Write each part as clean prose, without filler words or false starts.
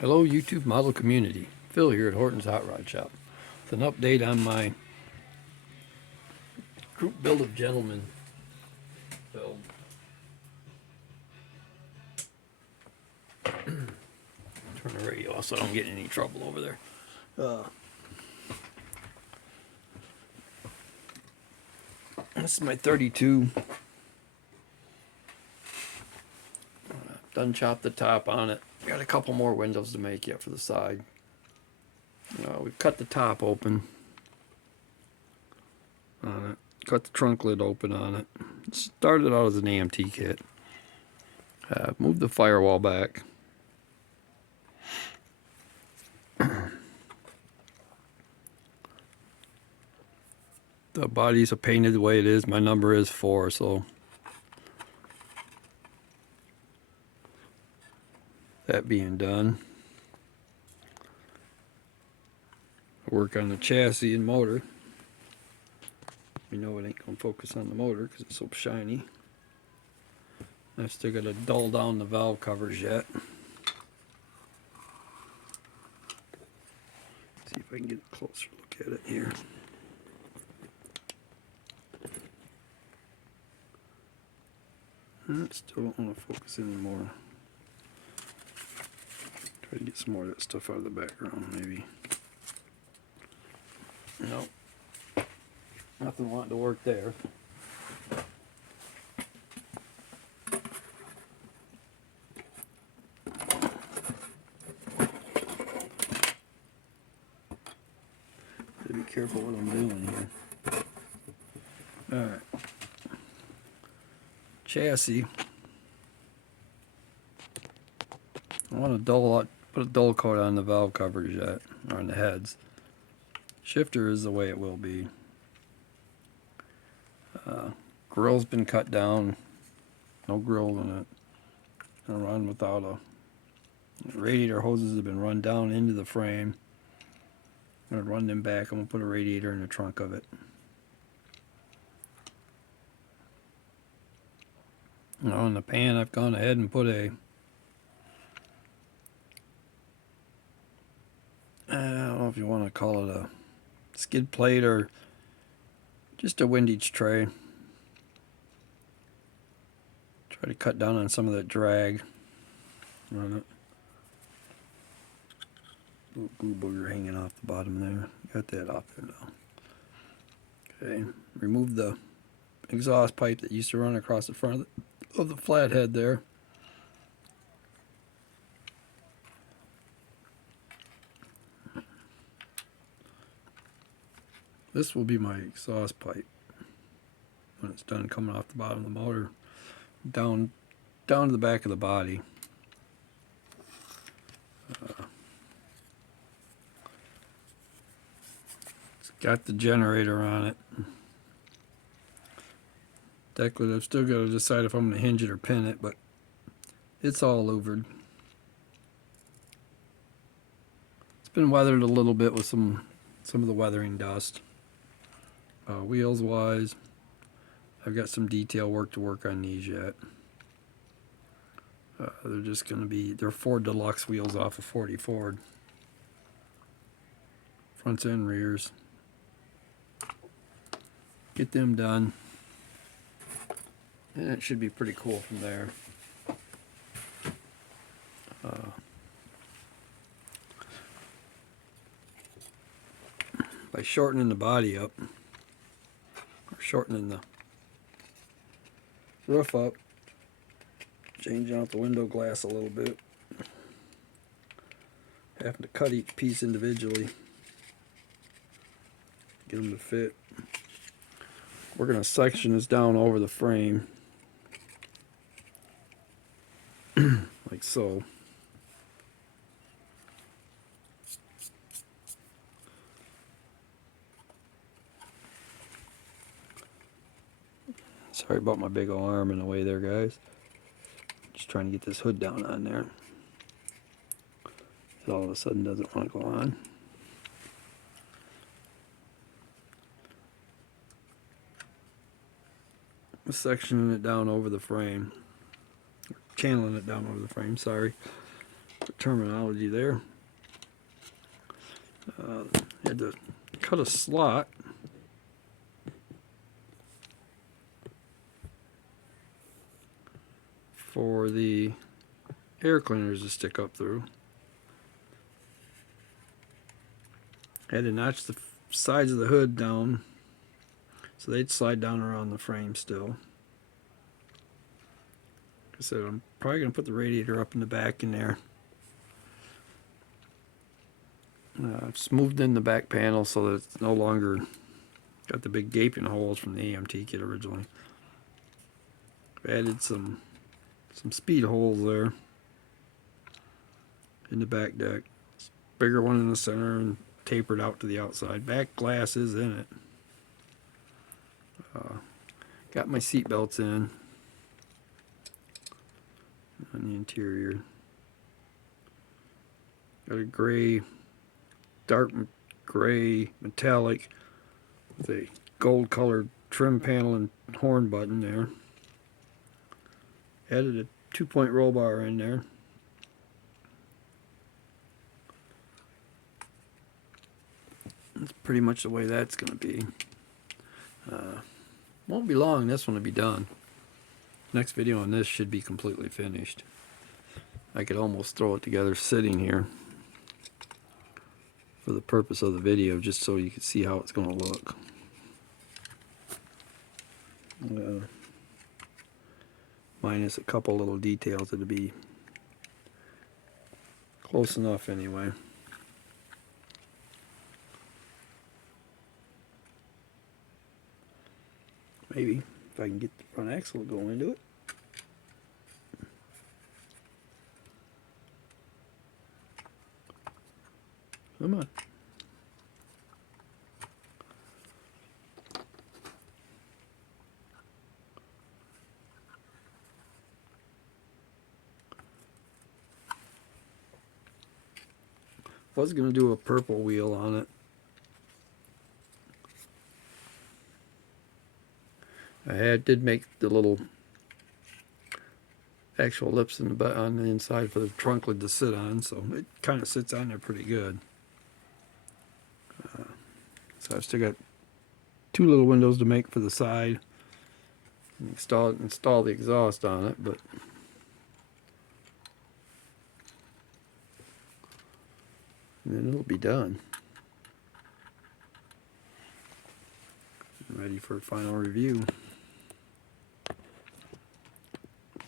Hello YouTube model community, Phil here at Horton's Hot Rod Shop with an update on my group build of gentlemen build. Turn the radio off so I don't get in any trouble over there. This is my 32. Done chopped the top on it. Got a couple more windows to make yet for the side. We've cut the top open on it. Cut the trunk lid open on it. Started out as an AMT kit. Moved the firewall back. The bodies are painted the way it is. My number is 4, so that being done, work on the chassis and motor. You know it ain't gonna focus on the motor because it's so shiny. I've still got to dull down the valve covers yet. See if I can get a closer look at it here. Still don't want to focus anymore. Try to get some more of that stuff out of the background, maybe. Nope. Nothing wanting to work there. Gotta be careful what I'm doing here. Alright. Chassis. I want to put a dull coat on the valve covers yet, or on the heads. Shifter is the way it will be. Grill's been cut down. No grill in it. Gonna run without a. Radiator hoses have been run down into the frame. I'm gonna run them back. I'm gonna put a radiator in the trunk of it. On the pan, I've gone ahead and put a. I don't know if you want to call it a skid plate or just a windage tray. Try to cut down on some of that drag on it. Little glue booger hanging off the bottom there. Got that off there now. Okay, remove the exhaust pipe that used to run across the front of the flathead there. This will be my exhaust pipe when it's done coming off the bottom of the motor down to the back of the body. It's got the generator on it. Deck lid, I've still got to decide if I'm going to hinge it or pin it, but it's all louvered. It's been weathered a little bit with some of the weathering dust. Wheels wise, I've got some detail work to work on these yet. They're just going to be, they're Ford Deluxe wheels off of 40 Ford. Fronts and rears. Get them done. And it should be pretty cool from there. By shortening the body up, or shortening the roof up, changing out the window glass a little bit, having to cut each piece individually, get them to fit. We're going to section this down over the frame, like so. Sorry about my big old arm in the way there, guys. Just trying to get this hood down on there. It all of a sudden doesn't want to go on. Sectioning it down over the frame. Channeling it down over the frame, sorry. terminology there. Had to cut a slot for the air cleaners to stick up through. Had to notch the sides of the hood down so they'd slide down around the frame still. Like I said, I'm probably going to put the radiator up in the back in there. I've smoothed in the back panel so that it's no longer got the big gaping holes from the AMT kit originally. Added some speed holes there in the back deck. Bigger one in the center and tapered out to the outside. Back glass is in it. Got my seat belts in on the interior. Got a gray, dark gray metallic with a gold colored trim panel and horn button there. Added a 2-point roll bar in there. That's pretty much the way that's going to be. Won't be long, this one will be done. Next video on this should be completely finished. I could almost throw it together sitting here for the purpose of the video, just so you can see how it's going to look. Minus a couple little details, it'll be close enough anyway. Maybe if I can get the front axle to go into it. Come on. Was going to do a purple wheel on it. Did make the little actual lips on the inside for the trunk lid to sit on, so it kind of sits on there pretty good. So I've still got 2 little windows to make for the side. Install the exhaust on it, but then it'll be done. Ready for a final review.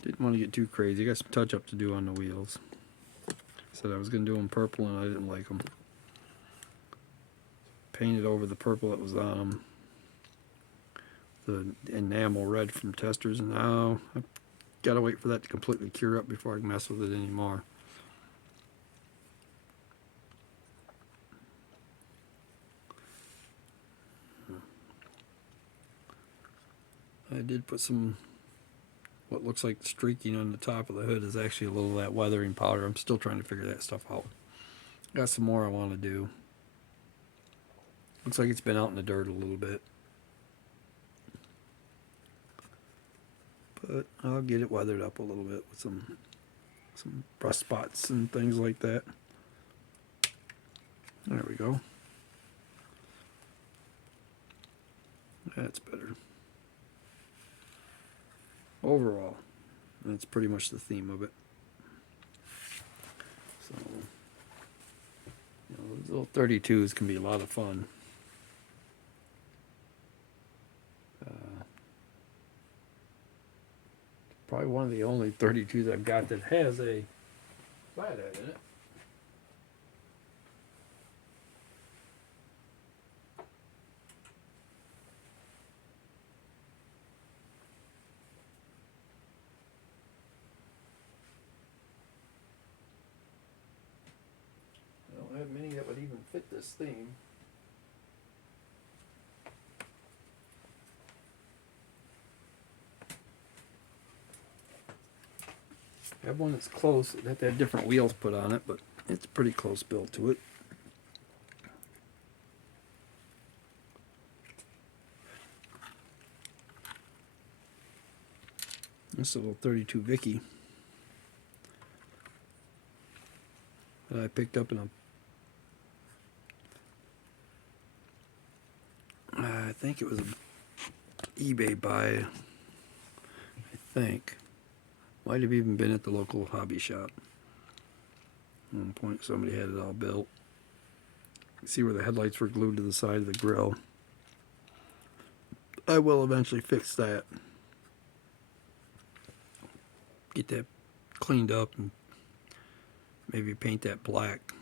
Didn't want to get too crazy. Got some touch-up to do on the wheels. Said I was going to do them purple, and I didn't like them. Painted over the purple that was on them. The enamel red from testers, and now I've got to wait for that to completely cure up before I can mess with it anymore. I did put some, what looks like streaking on the top of the hood is actually a little of that weathering powder. I'm still trying to figure that stuff out. Got some more I want to do. Looks like it's been out in the dirt a little bit. But I'll get it weathered up a little bit with some rust spots and things like that. There we go. That's better. Overall, that's pretty much the theme of it. So, those little 32s can be a lot of fun. Probably one of the only 32s I've got that has a flathead in it. I don't have many that would even fit this theme. I have one that's close. It had to have different wheels put on it, but it's pretty close built to it. This little 32 Vicky. that I picked up in I think it was a eBay buy. I think might have even been at the local hobby shop. At one point, somebody had it all built. See where the headlights were glued to the side of the grill. I will eventually fix that. Get that cleaned up and maybe paint that black.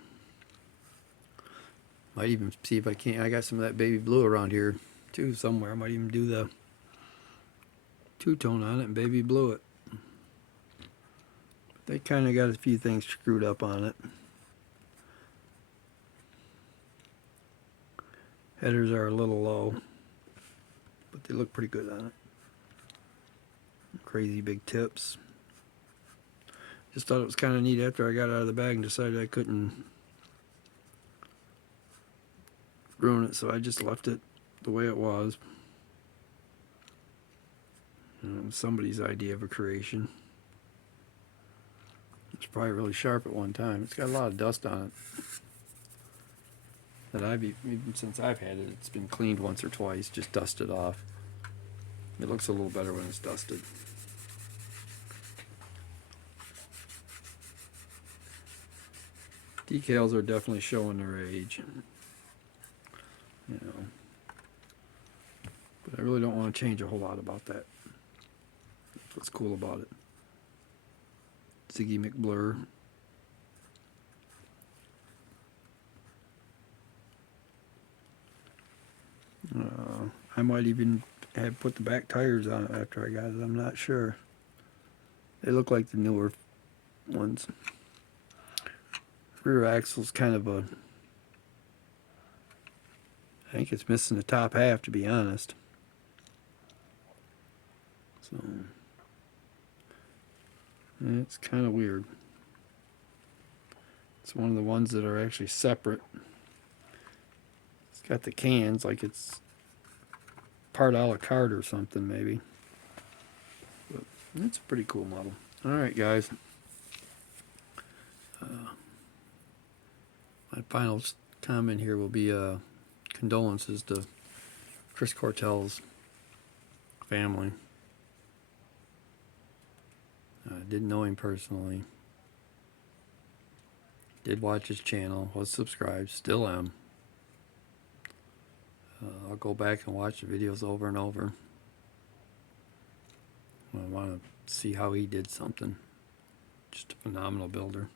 Might even see if I can't. I got some of that baby blue around here too somewhere. I might even do the two-tone on it and baby blue it. They kind of got a few things screwed up on it. Headers are a little low, but they look pretty good on it. Crazy big tips. Just thought it was kind of neat after I got out of the bag and decided I couldn't ruin it, so I just left it the way it was. Somebody's idea of a creation. It's probably really sharp at one time. It's got a lot of dust on it. That even since I've had it, it's been cleaned once or twice, just dusted off. It looks a little better when it's dusted. Decals are definitely showing their age. You know. But I really don't want to change a whole lot about that. That's what's cool about it. Ziggy McBlur. I might even have put the back tires on it after I got it. I'm not sure. They look like the newer ones. Rear axle's kind of a... I think it's missing the top half, to be honest. So... it's kind of weird. It's one of the ones that are actually separate. It's got the cans like it's part a la carte or something, maybe. But it's a pretty cool model. Alright, guys. My final comment here will be condolences to Chris Cortell's family. Didn't know him personally. Did watch his channel. Was subscribed. Still am. I'll go back and watch the videos over and over. I want to see how he did something. Just a phenomenal builder.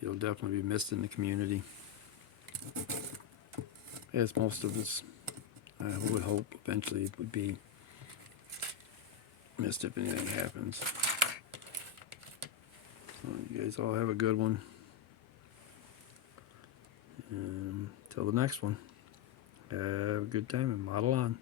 He'll definitely be missed in the community, as most of us, I would hope, eventually it would be missed if anything happens. So you guys all have a good one. And until the next one, have a good time and model on.